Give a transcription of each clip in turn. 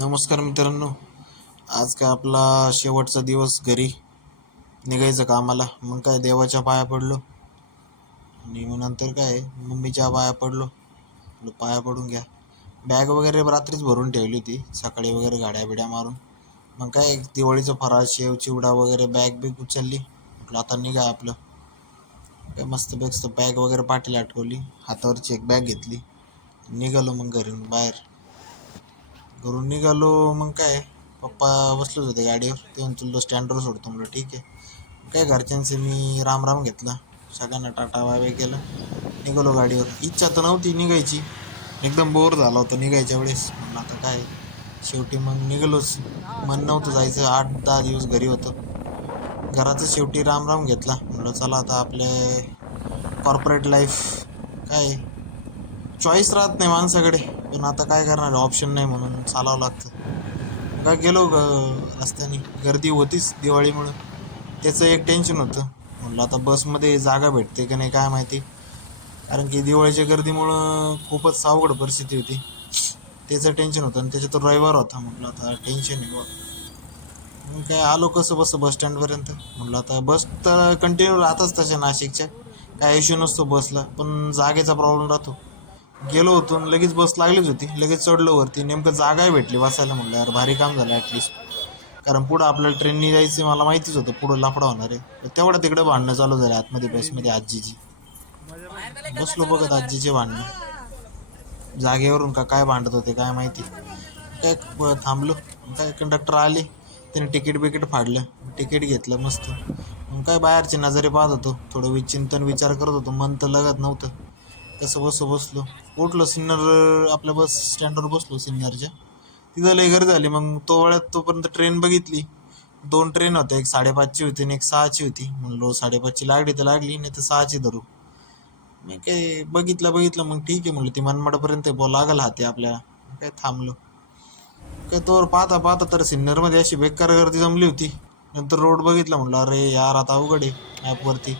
नमस्कार मित्रांनो. आज काय आपला शेवटचा दिवस घरी निघायचं कामाला. मग काय देवाच्या पाया पडलो. आणि मग नंतर काय? मम्मीच्या पाया पडलो. पाया पडून घ्या. बॅग वगैरे रात्रीच भरून ठेवली होती. सकाळी वगैरे गाड्या बिड्या मारून. मग काय दिवाळीचं फराळ शेव चिवडा वगैरे बॅग बिग उचलली. म्हटलं आता निघा आपलं. काय मस्त बेस्त बॅग वगैरे पाठीला अटकवली हातावरची एक बॅग घेतली. निघालो मग घरी बाहेर. घरून निघालो मग काय? पप्पा बसलोच होते गाडीवर. ते म्हणून तुला स्टँडवर सोडतो. म्हणलं ठीक आहे. काय घरच्यांचे मी राम राम घेतला. सगळ्यांना टाटा बाय बाय केलं. निघालो गाडीवर. इच्छा तर नव्हती निघायची. एकदम बोर झाला होता निघायच्या वेळेस. म्हणलं आता काय? शेवटी मग निघालोच. मन नव्हतं जायचं. आठ दहा दिवस घरी होतं. घराचं शेवटी राम राम घेतला. म्हणलं चला आता आपले कॉर्पोरेट लाईफ काय? चॉईस राहत नाही माणसाकडे. पण आता काय करणार? ऑप्शन नाही म्हणून चालावं लागतं. का गेलो रस्त्याने? गर्दी होतीच दिवाळीमुळं. त्याचं एक टेन्शन होतं. म्हणलं आता बसमध्ये जागा भेटते का नाही काय माहिती. कारण की दिवाळीच्या गर्दीमुळं खूपच अवघड परिस्थिती होती. त्याचं टेन्शन होतं आणि त्याच्यात रविवार होता. म्हटलं आता टेन्शन आहे बुवा मग काय आलो कसं बस बस स्टँडपर्यंत म्हटलं आता बस तर कंटिन्यू राहतच तशा नाशिकच्या. काय इश्यू नसतो बसला पण जागेचा प्रॉब्लेम राहतो. गेलो होतो आणि लगेच बस लागलीच होती. लगेच चढलो वरती. नेमकं जागाही भेटली बसायला म्हणलं यार भारी काम झालं ॲटलिस्ट कारण पुढं आपल्याला ट्रेननी जायचं मला माहितीच होतं पुढं लाफडा होणार आहे. तेवढं तिकडे भांडणं चालू झालं आतमध्ये बसमध्ये आजीची बसलो बघत आजीचे भांडणं. जागेवरून का काय भांडत होते काय माहिती. काय थांबलो. काय कंडक्टर आले. त्याने तिकीट बिकीट फाडलं. तिकीट घेतलं मस्त. मग काय बाहेरची नजरे पाहत होतो. थोडं विचिंतन विचार करत होतो. मन तर लगत नव्हतं. कसं बसं बसलो. उठलो सिन्नर आपल्या बस स्टँडवर बसलो सिन्नरच्या. तिथं लय गर्दी झाली. मग तो वेळात तोपर्यंत ट्रेन बघितली. दोन ट्रेन होत्या. एक साडेपाचची होती आणि एक सहाची होती. म्हणलो साडेपाचची लागली तर लागली नाही तर सहाची धरू. मी काय बघितलं बघितलं. मग ठीक आहे म्हणलं ती मनमाडपर्यंत बॉ लागल हाते आपल्याला. काय थांबलो. काय तोवर पाहता पाहता तर सिन्नरमध्ये अशी बेकार गर्दी जमली होती. नंतर रोड बघितला म्हणलं अरे यार आता अवघड आहे ॲपवरती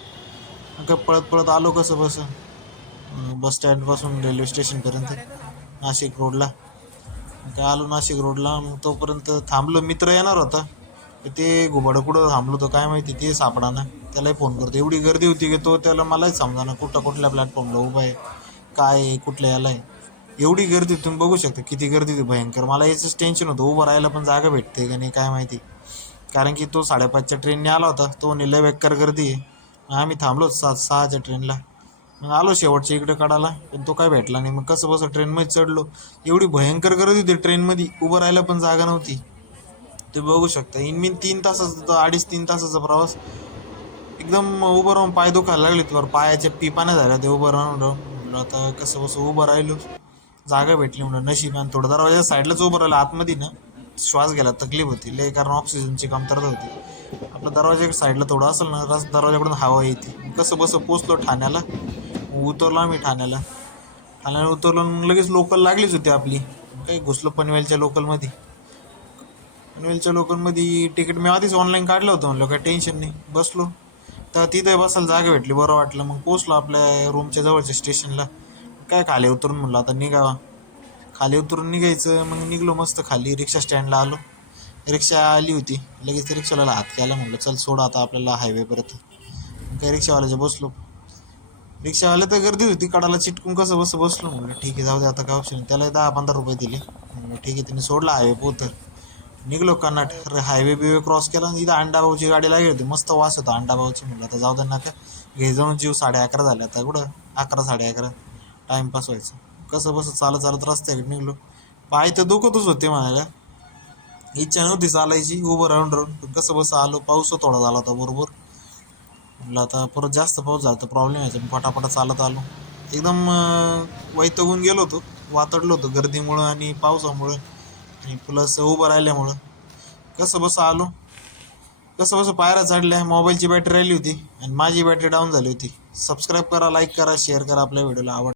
मग काय पळत पळत आलो कसं बसं. बस स्टँडपासून रेल्वे स्टेशनपर्यंत नाशिक रोडला काय आलो नाशिक रोडला मग तोपर्यंत थांबलो. मित्र येणार होता. ते घुबाडं कुठं थांबलो तर काय माहिती ते सापडाना त्यालाही फोन करतो. एवढी गर्दी होती की तो त्याला मलाच समजाना कुठं कुठल्या प्लॅटफॉर्मला उभा आहे काय आहे कुठल्या याला आहे. एवढी गर्दी तुम्ही बघू शकता किती गर्दी होती भयंकर. मला याचंच टेन्शन होतं. उभं राहायला पण जागा भेटते का नाही काय माहिती. कारण की तो साडेपाचच्या ट्रेनने आला होता. तो निलय बेकार गर्दी आहे. आम्ही थांबलोच सात सहाच्या ट्रेनला मग आलो शेवटच्या इकडे काढायला. पण तो काय भेटला नाही. मग कसं बसं ट्रेनमध्ये चढलो. एवढी भयंकर गरज होती ट्रेनमध्ये. उभं राहायला पण जागा नव्हती. ते बघू शकता. इनमिन तीन तासाचा अडीच तीन तासाचा प्रवास. एकदम उभं राहून पाय दुखायला लागले वर पायाच्या पिपाने झाल्या ते उभं राहून. राहून आता कसं बसं उभं राहिलो. जागा भेटली म्हणलं नशीब. आणि थोडं दरवाजा साईडलाच उभं राहिलं. आतमध्ये ना श्वास घ्यायला तकलीफ होती. लय कारण ऑक्सिजनची कमतरता होती. आपला दरवाजा साईडला थोडं असेल ना दरवाजाकडून हवा येते. कसं बसं पोचलो ठाण्याला. उतरलो आम्ही ठाण्याला. ठाण्याला उतरलो मग लगेच लोकल लागलीच होती आपली. काही घुसलो पनवेलच्या लोकलमध्ये पनवेलच्या लोकलमध्ये तिकीट मी आधीच ऑनलाईन काढलं होतं म्हणलं काय टेन्शन नाही. बसलो. तर तिथे बसायला जागा भेटली बरं वाटलं. मग पोचलो आपल्या रूमच्या जवळच्या स्टेशनला काय खाली उतरून म्हणलं आता निघावा. खाली उतरून निघायचं मग निघलो मस्त खाली. रिक्षा स्टँडला आलो. रिक्षा आली होती. लगेच रिक्षाला रिक्षावाल्याला हात केला म्हणलं चल सोड आता आपल्याला हायवेपर्यंत काय रिक्षावाल्याच्या बसलो. रिक्षावाले तर गर्दी होती. कडाला चिटकून कसं बसं बसलो. म्हणलं ठीक आहे जाऊ दे आता काय ऑप्शन नाही. त्याला दहा पंधरा रुपये दिले. म्हणलं ठीक आहे तिने सोडला हायवे पोतर निघलो कर्नाटक हायवे बिवे क्रॉस केला आणि इथं अंडाभाऊची गाडी लागली होती. मस्त वास होता अंडाभाऊची. म्हणलं आता जाऊ दे का घे जाऊन जीव साडे अकरा झाले आता. कुठं? अकरा साडे अकरा. टाईमपास व्हायचं. कसं बसं चालत चालत रस्त्याकडे निघलो. पाय तर दुखतच होते म्हणायला. इच्छा नव्हती चालायची. उभं राहून राहून. कसं बसं आलो. पाऊस थोडा झाला होता बरोबर. म्हटलं आता परत जास्त पाऊस झाला तर प्रॉब्लेम व्हायचा. मी फटाफटा चालत आलो. एकदम वैतगून गेलो होतो. वातडलो होतो गर्दीमुळं आणि पावसामुळं. आणि प्लस उभं राहिल्यामुळं. कसं बसं आलो. कसं बसं पायऱ्या चढल्या. मोबाईलची बॅटरी राहिली होती. आणि माझी बॅटरी डाऊन झाली होती. सबस्क्राईब करा लाईक करा शेअर करा. आपल्या व्हिडिओला आवड